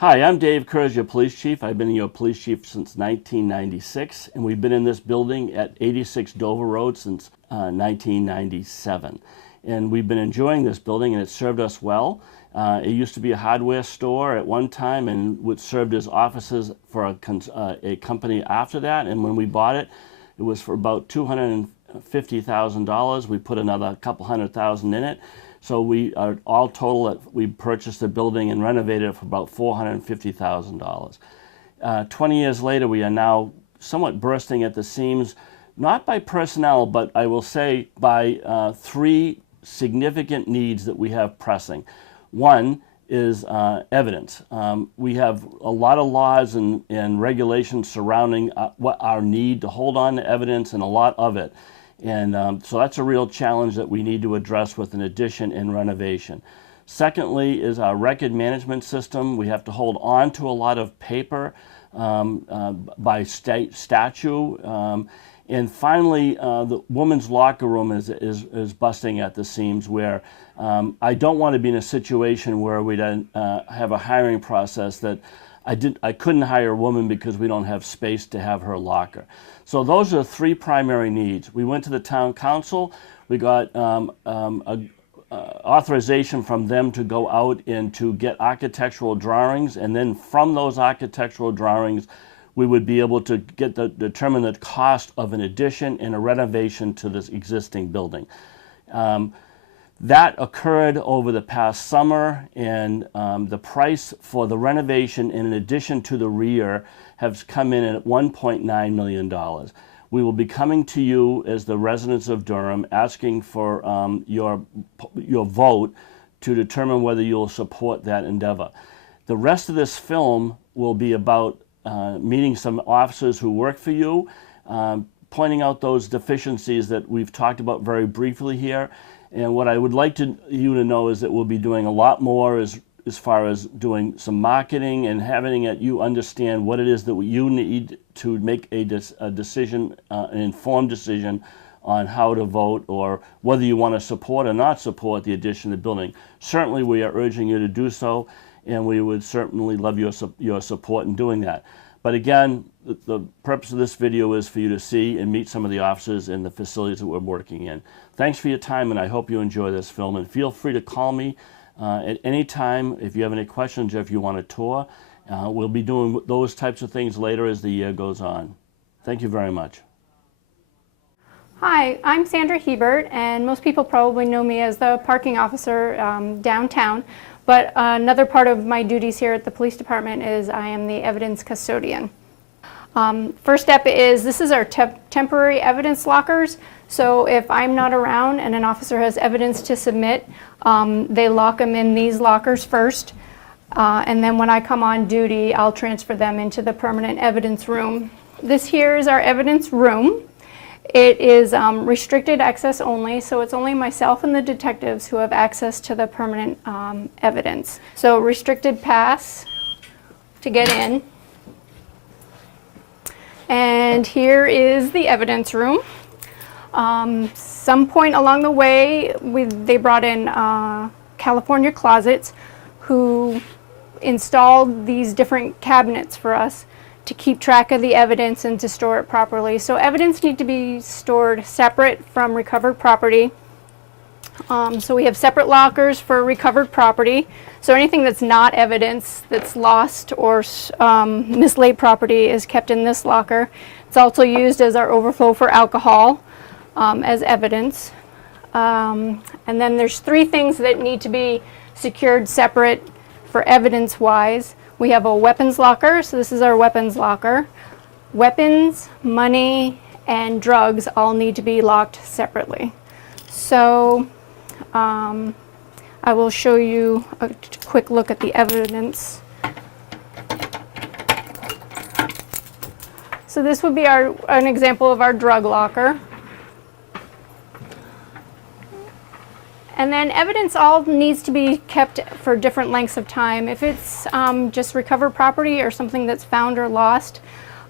Hi, I'm Dave Kurz, your police chief. I've been your police chief since 1996, and we've been in this building at 86 Dover Road since 1997. And we've been enjoying this building, and it served us well. It used to be a hardware store at one time, and it served as offices for a company after that. And when we bought it, it was for about $250,000. We put another couple $100,000 in it. So we are all total, we purchased the building and renovated it for about $450,000. 20 years later, we are now somewhat bursting at the seams, not by personnel, but I will say by three significant needs that we have pressing. One is evidence. We have a lot of laws and regulations surrounding what our need to hold on to evidence, and a lot of it. And so that's a real challenge that we need to address with an addition and renovation. Secondly is our record management system. We have to hold on to a lot of paper by state statute. And finally, the women's locker room is busting at the seams, where I don't want to be in a situation where we don't have a hiring process that I couldn't hire a woman because we don't have space to have her locker. So those are three primary needs. We went to the town council. We got authorization from them to go out and to get architectural drawings, and then from those architectural drawings, we would be able to determine the cost of an addition and a renovation to this existing building. That occurred over the past summer, and the price for the renovation in addition to the rear has come in at $1.9 million. We will be coming to you as the residents of Durham asking for your vote to determine whether you'll support that endeavor. The rest of this film will be about meeting some officers who work for you, pointing out those deficiencies that we've talked about very briefly here. And what I would like you to know is that we'll be doing a lot more as far as doing some marketing and having you understand what it is that you need to make a decision, an informed decision on how to vote, or whether you want to support or not support the addition of the building. Certainly we are urging you to do so, and we would certainly love your support in doing that. But again, the purpose of this video is for you to see and meet some of the officers in the facilities that we're working in. Thanks for your time, and I hope you enjoy this film. And feel free to call me at any time if you have any questions or if you want a tour. We'll be doing those types of things later as the year goes on. Thank you very much. Hi, I'm Sandra Hebert, and most people probably know me as the parking officer downtown. But another part of my duties here at the police department is I am the evidence custodian. First step is, this is our temporary evidence lockers. So if I'm not around and an officer has evidence to submit, they lock them in these lockers first. And then when I come on duty, I'll transfer them into the permanent evidence room. This here is our evidence room. It is restricted access only, so it's only myself and the detectives who have access to the permanent evidence. So restricted pass to get in. And here is the evidence room. Some point along the way, they brought in California Closets, who installed these different cabinets for us to keep track of the evidence and to store it properly. So evidence need to be stored separate from recovered property. So we have separate lockers for recovered property. So anything that's not evidence, that's lost or mislaid property, is kept in this locker. It's also used as our overflow for alcohol as evidence. And then there's three things that need to be secured separate for evidence-wise. We have a weapons locker, so this is our weapons locker. Weapons, money, and drugs all need to be locked separately. So I will show you a quick look at the evidence. So this would be an example of our drug locker. And then evidence all needs to be kept for different lengths of time. If it's just recovered property or something that's found or lost,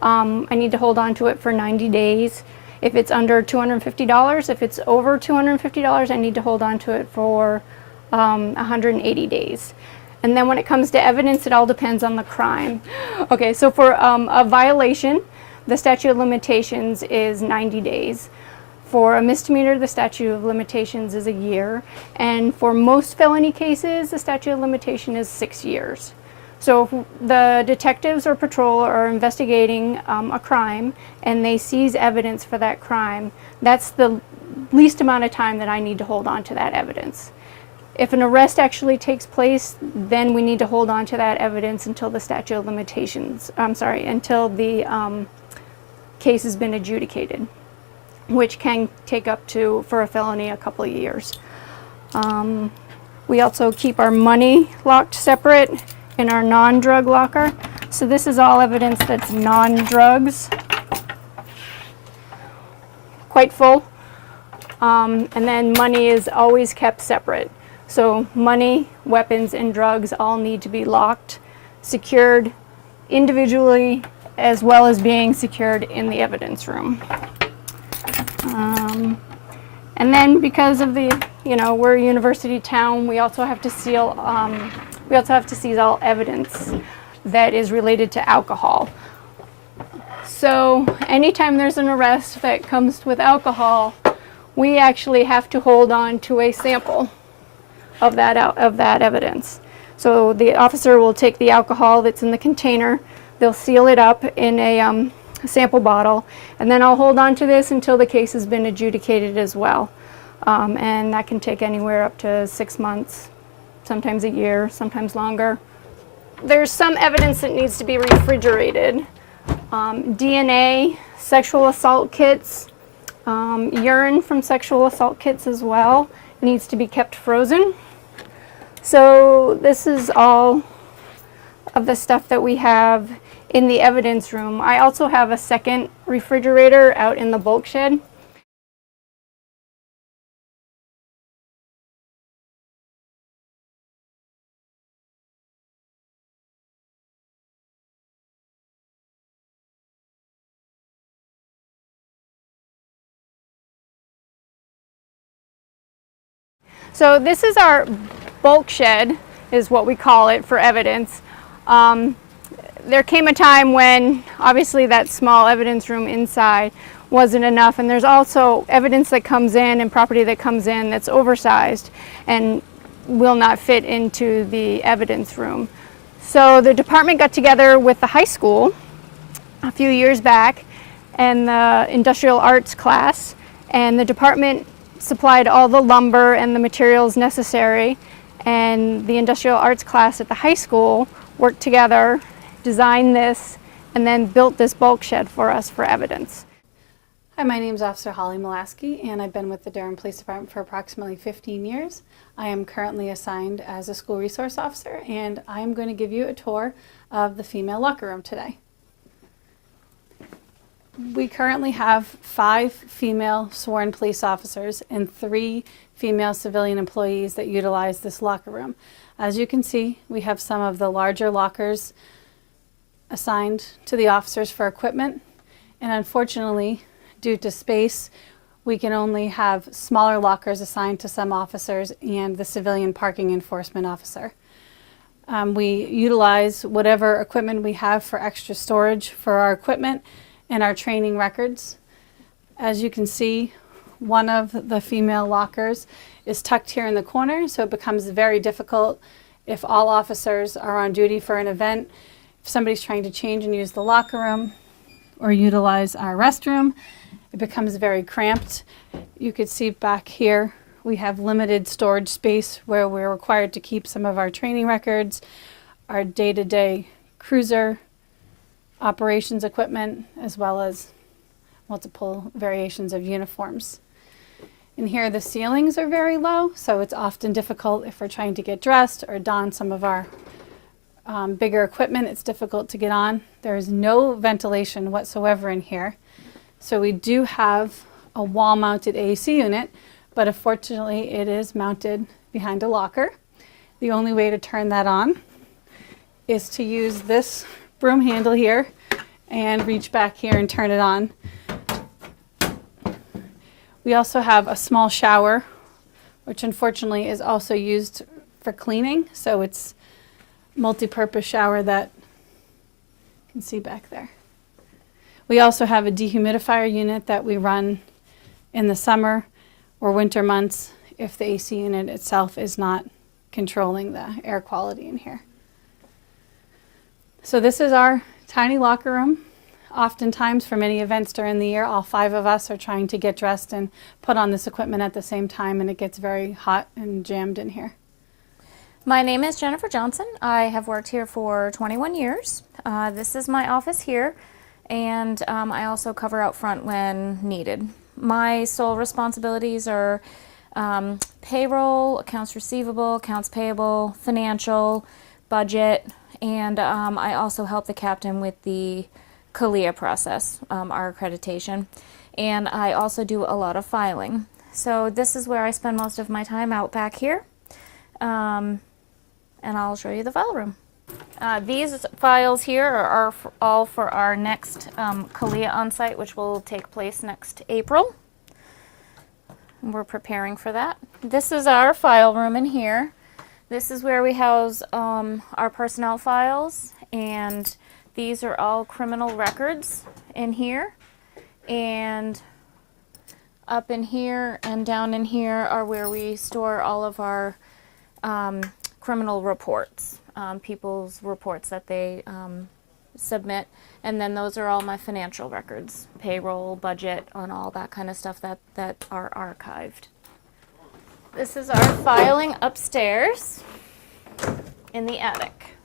I need to hold on to it for 90 days. If it's under $250, if it's over $250, I need to hold on to it for 180 days. And then when it comes to evidence, it all depends on the crime. Okay, so for a violation, the statute of limitations is 90 days. For a misdemeanor, the statute of limitations is a year. And for most felony cases, the statute of limitation is 6 years. So if the detectives or patrol are investigating a crime and they seize evidence for that crime, that's the least amount of time that I need to hold on to that evidence. If an arrest actually takes place, then we need to hold on to that evidence until the statute of limitations, until the case has been adjudicated, which can take up to, for a felony, a couple of years. We also keep our money locked separate in our non-drug locker. So this is all evidence that's non-drugs. Quite full. And then money is always kept separate. So money, weapons, and drugs all need to be locked, secured individually, as well as being secured in the evidence room. And then because of the, we're a university town, we also have to seize all evidence that is related to alcohol. So anytime there's an arrest that comes with alcohol, we actually have to hold on to a sample of that evidence. So the officer will take the alcohol that's in the container, they'll seal it up in a sample bottle, and then I'll hold on to this until the case has been adjudicated as well. And that can take anywhere up to 6 months, sometimes a year, sometimes longer. There's some evidence that needs to be refrigerated. DNA, sexual assault kits, urine from sexual assault kits as well needs to be kept frozen. So this is all of the stuff that we have in the evidence room. I also have a second refrigerator out in the bulk shed. So this is our bulk shed, is what we call it for evidence. There came a time when obviously that small evidence room inside wasn't enough, and there's also evidence that comes in and property that comes in that's oversized and will not fit into the evidence room. So the department got together with the high school a few years back and the industrial arts class, and the department supplied all the lumber and the materials necessary, and the industrial arts class at the high school worked together, designed this, and then built this bulk shed for us for evidence. Hi, my name is Officer Holly Mulaski, and I've been with the Durham Police Department for approximately 15 years. I am currently assigned as a school resource officer, and I'm going to give you a tour of the female locker room today. We currently have 5 female sworn police officers and 3 female civilian employees that utilize this locker room. As you can see, we have some of the larger lockers assigned to the officers for equipment, and unfortunately, due to space, we can only have smaller lockers assigned to some officers and the civilian parking enforcement officer. We utilize whatever equipment we have for extra storage for our equipment and our training records. As you can see, one of the female lockers is tucked here in the corner, so it becomes very difficult if all officers are on duty for an event. If somebody's trying to change and use the locker room or utilize our restroom, it becomes very cramped. You could see back here, we have limited storage space where we're required to keep some of our training records, our day-to-day cruiser operations equipment, as well as multiple variations of uniforms. In here, the ceilings are very low, so it's often difficult if we're trying to get dressed or don some of our bigger equipment. It's difficult to get on. There is no ventilation whatsoever in here. So we do have a wall-mounted AC unit, but unfortunately it is mounted behind a locker. The only way to turn that on is to use this broom handle here and reach back here and turn it on. We also have a small shower, which unfortunately is also used for cleaning, so it's multi-purpose shower that you can see back there. We also have a dehumidifier unit that we run in the summer or winter months if the AC unit itself is not controlling the air quality in here. So this is our tiny locker room. Oftentimes for many events during the year, all 5 of us are trying to get dressed and put on this equipment at the same time, and it gets very hot and jammed in here. My name is Jennifer Johnson. I have worked here for 21 years. This is my office here, and I also cover out front when needed. My sole responsibilities are payroll, accounts receivable, accounts payable, financial, budget, and I also help the captain with the CALIA process, our accreditation. And I also do a lot of filing. So this is where I spend most of my time out back here. And I'll show you the file room. These files here are all for our next CALIA on-site, which will take place next April. We're preparing for that. This is our file room in here. This is where we house our personnel files, and these are all criminal records in here. And up in here and down in here are where we store all of our criminal reports, people's reports that they submit. And then those are all my financial records, payroll, budget, and all that kind of stuff that are archived. This is our filing upstairs in the attic.